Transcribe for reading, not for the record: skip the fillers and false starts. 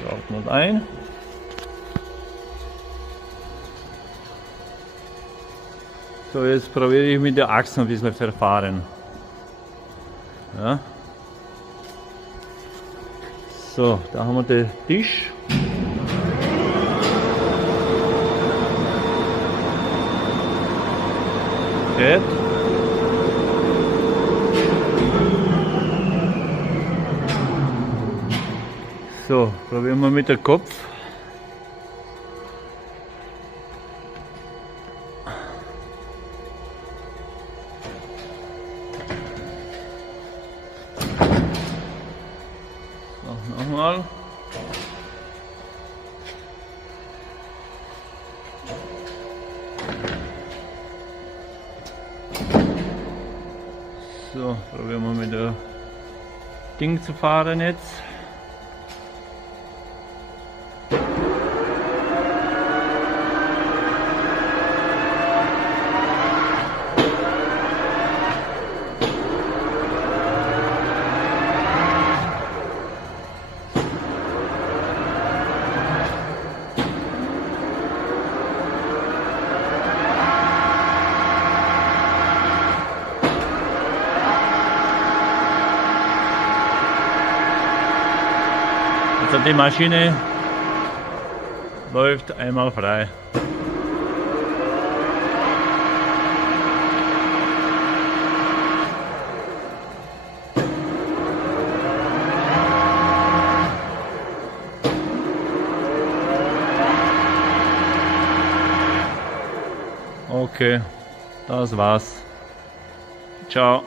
Schrauben wir ein. So, jetzt probiere ich mit der Axt ein bisschen verfahren. Ja. So, da haben wir den Tisch. Geht. So, probieren wir mit dem Kopf. So, nochmal. So, probieren wir mit dem Ding zu fahren jetzt. Also die Maschine läuft einmal frei. Okay, das war's. Ciao.